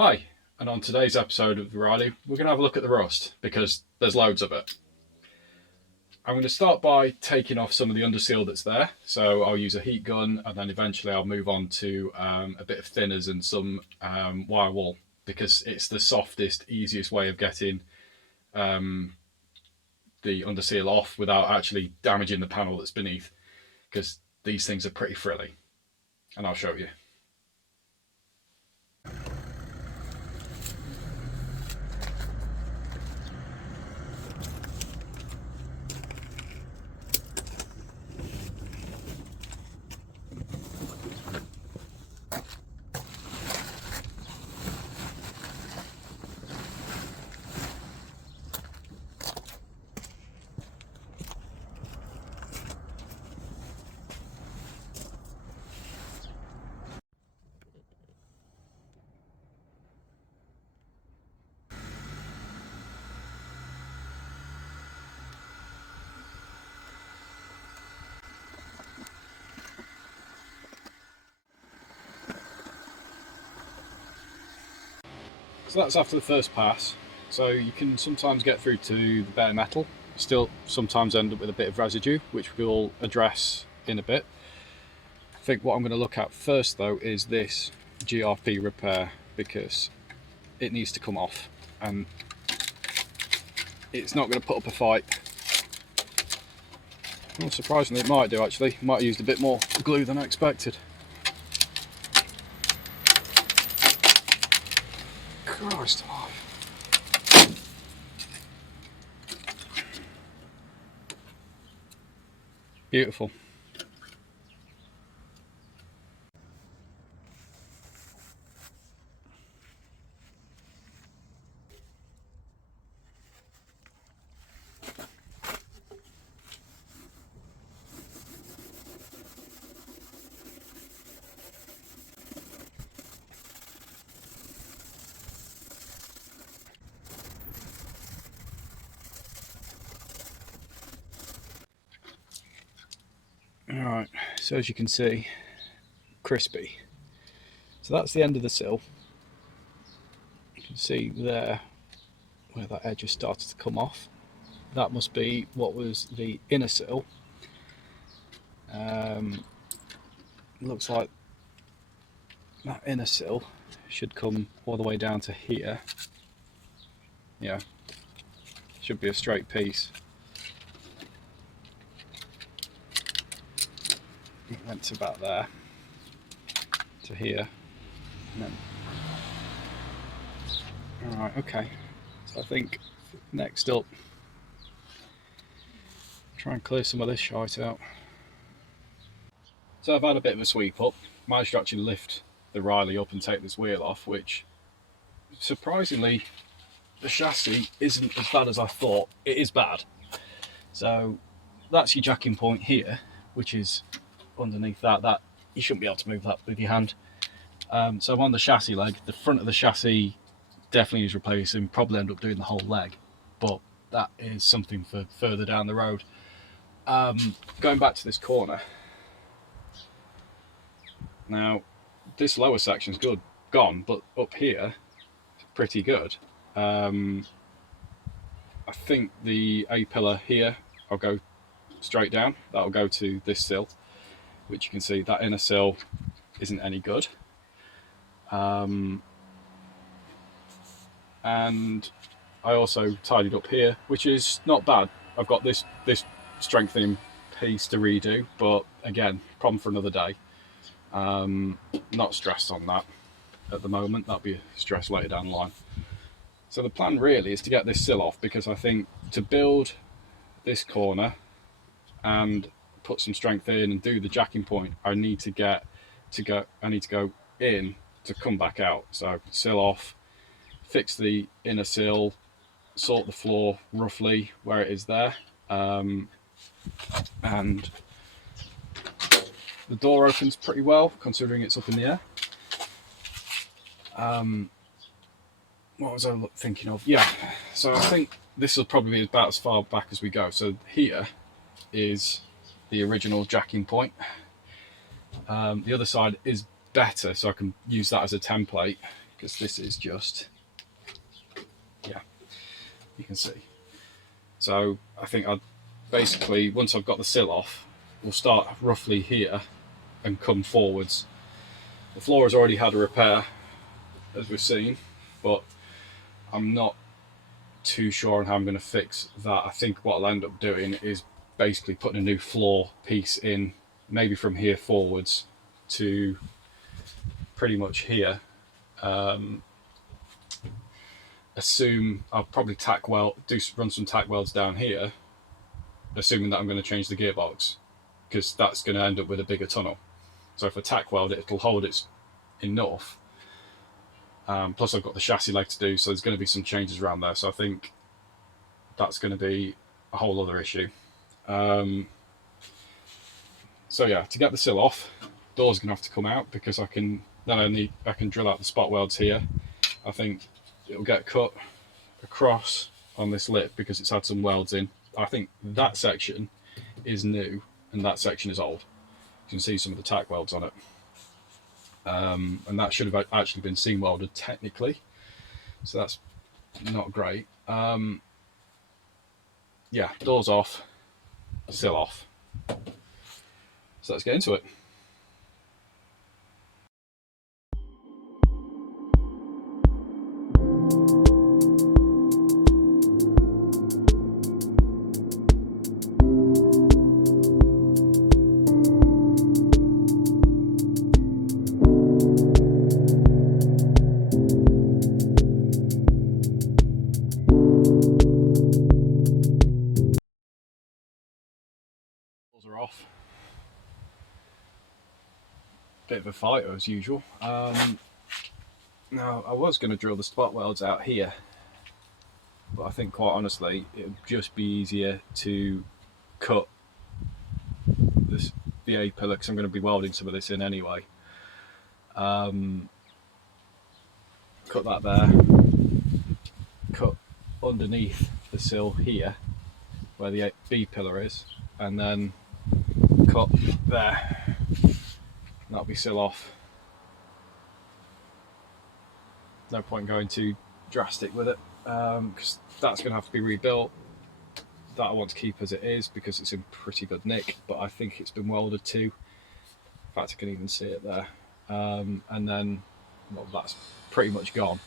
Hi, and on today's episode of Riley, we're going to have a look at the rust because there's loads of it. I'm going to start by taking off some of the underseal that's there. So I'll use a heat gun and then eventually I'll move on to a bit of thinners and some wire wool because it's the softest, easiest way of getting the underseal off without actually damaging the panel that's beneath because these things are pretty frilly. And I'll show you. So that's after the first pass. So you can sometimes get through to the bare metal, still sometimes end up with a bit of residue, which we'll address in a bit. I think what I'm going to look at first though is this GRP repair because it needs to come off and it's not going to put up a fight. Well, surprisingly it might do actually, might have used a bit more glue than I expected. Christ alive. Beautiful. Alright, so as you can see, crispy. So that's the end of the sill. You can see there where that edge has started to come off. That must be what was the inner sill. Looks like that inner sill should come all the way down to here. Yeah, should be a straight piece. It went to about there, to here, and then. Alright, okay. So I think next up, try and clear some of this shite out. So I've had a bit of a sweep up, managed to actually lift the Riley up and take this wheel off, which surprisingly the chassis isn't as bad as I thought. It is bad. So that's your jacking point here, which is underneath that you shouldn't be able to move that with your hand. So I'm on the chassis leg. The front of the chassis definitely needs replacing, probably end up doing the whole leg, but that is something for further down the road. Going back to this corner now, this lower section's gone, but up here pretty good. I think the A pillar here, I'll go straight down. That'll go to this sill, which you can see that inner sill isn't any good. And I also tidied up here, which is not bad. I've got this strengthening piece to redo, but again, problem for another day. Not stressed on that at the moment. That'll be stressed later down the line. So the plan really is to get this sill off, because I think to build this corner and put some strength in and do the jacking point, I need to go in to come back out. So sill off, fix the inner sill, sort the floor roughly where it is there, and the door opens pretty well considering it's up in the air. What was I thinking of? Yeah, so I think this will probably be about as far back as we go. So here is the original jacking point. The other side is better, so I can use that as a template. because this is just, yeah, you can see. So I think I'd basically, once I've got the sill off, we'll start roughly here and come forwards. The floor has already had a repair, as we've seen, but I'm not too sure on how I'm going to fix that. I think what I'll end up doing is basically putting a new floor piece in, maybe from here forwards to pretty much here. Assume I'll probably tack weld, run some tack welds down here, assuming that I'm going to change the gearbox, because that's going to end up with a bigger tunnel. So if I tack weld it, it'll hold its enough. Plus I've got the chassis leg to do, so there's going to be some changes around there. So I think that's going to be a whole other issue. So yeah, to get the sill off, door's going to have to come out, because I can drill out the spot welds here. I think it'll get cut across on this lip because it's had some welds in. I think that section is new and that section is old. You can see some of the tack welds on it. And that should have actually been seam welded technically, so that's not great. Yeah, doors off, sill off. So let's get into it. Are off. Bit of a fight as usual. Now I was going to drill the spot welds out here, but I think quite honestly it would just be easier to cut this VA pillar, because I'm going to be welding some of this in anyway. Cut that there, cut underneath the sill here where the B pillar is, and then cut there. That'll be sill off. No point going too drastic with it, because that's going to have to be rebuilt. That I want to keep as it is because it's in pretty good nick, but I think it's been welded too. In fact, I can even see it there. And then, well, that's pretty much gone.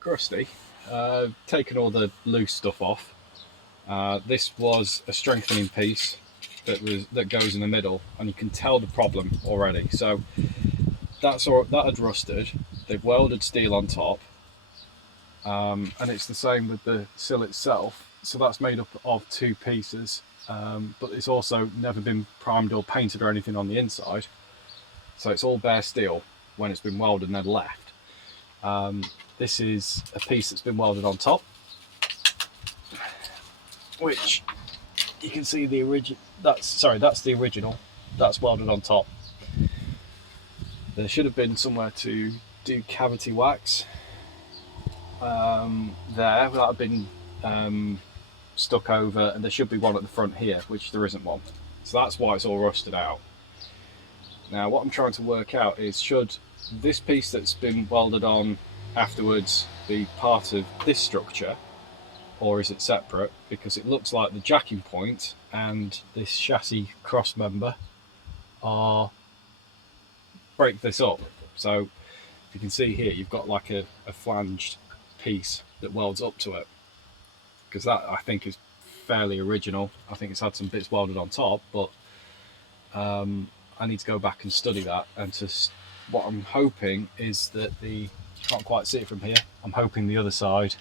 Crusty. Taken all the loose stuff off. This was a strengthening piece that goes in the middle, and you can tell the problem already. So that had rusted. They've welded steel on top, and it's the same with the sill itself. So that's made up of two pieces, but it's also never been primed or painted or anything on the inside. So it's all bare steel when it's been welded and then left. This is a piece that's been welded on top, which you can see the original. That's the original. That's welded on top. There should have been somewhere to do cavity wax. There, that have been stuck over, and there should be one at the front here, which there isn't one. So that's why it's all rusted out. Now, what I'm trying to work out is, should this piece that's been welded on afterwards be part of this structure, or is it separate? Because it looks like the jacking point and this chassis cross member are break this up. So if you can see here, you've got like a flanged piece that welds up to it, because that, I think, is fairly original. I think it's had some bits welded on top, but I need to go back and study that. And what I'm hoping is that can't quite see it from here, I'm hoping the other side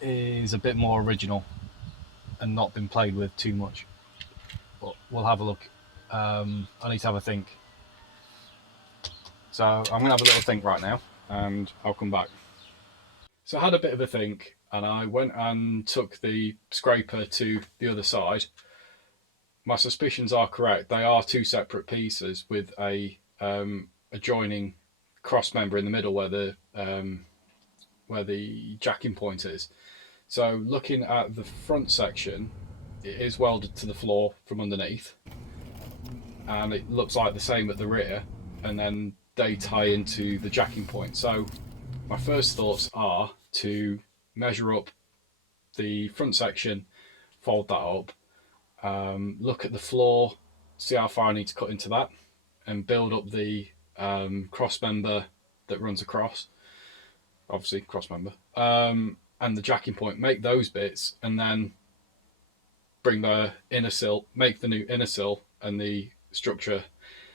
is a bit more original and not been played with too much. But we'll have a look. I need to have a think. So I'm going to have a little think right now, and I'll come back. So I had a bit of a think, and I went and took the scraper to the other side. My suspicions are correct. They are two separate pieces with a adjoining cross member in the middle where the jacking point is. So looking at the front section, it is welded to the floor from underneath, and it looks like the same at the rear, and then they tie into the jacking point. So my first thoughts are to measure up the front section, fold that up, look at the floor, see how far I need to cut into that, and build up the cross member that runs across, obviously cross member, and the jacking point, make those bits, and then bring the inner sill, make the new inner sill and the structure.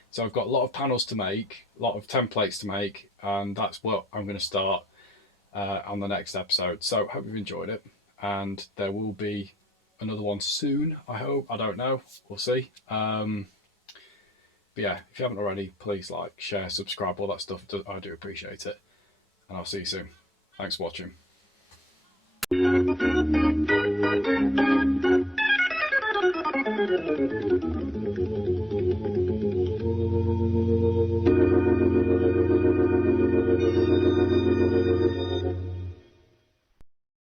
So I've got a lot of panels to make, a lot of templates to make, and that's what I'm going to start on the next episode. So hope you've enjoyed it, and there will be another one soon, I hope. I don't know, we'll see. But yeah, if you haven't already, please like, share, subscribe, all that stuff. I do appreciate it, and I'll see you soon. Thanks for watching.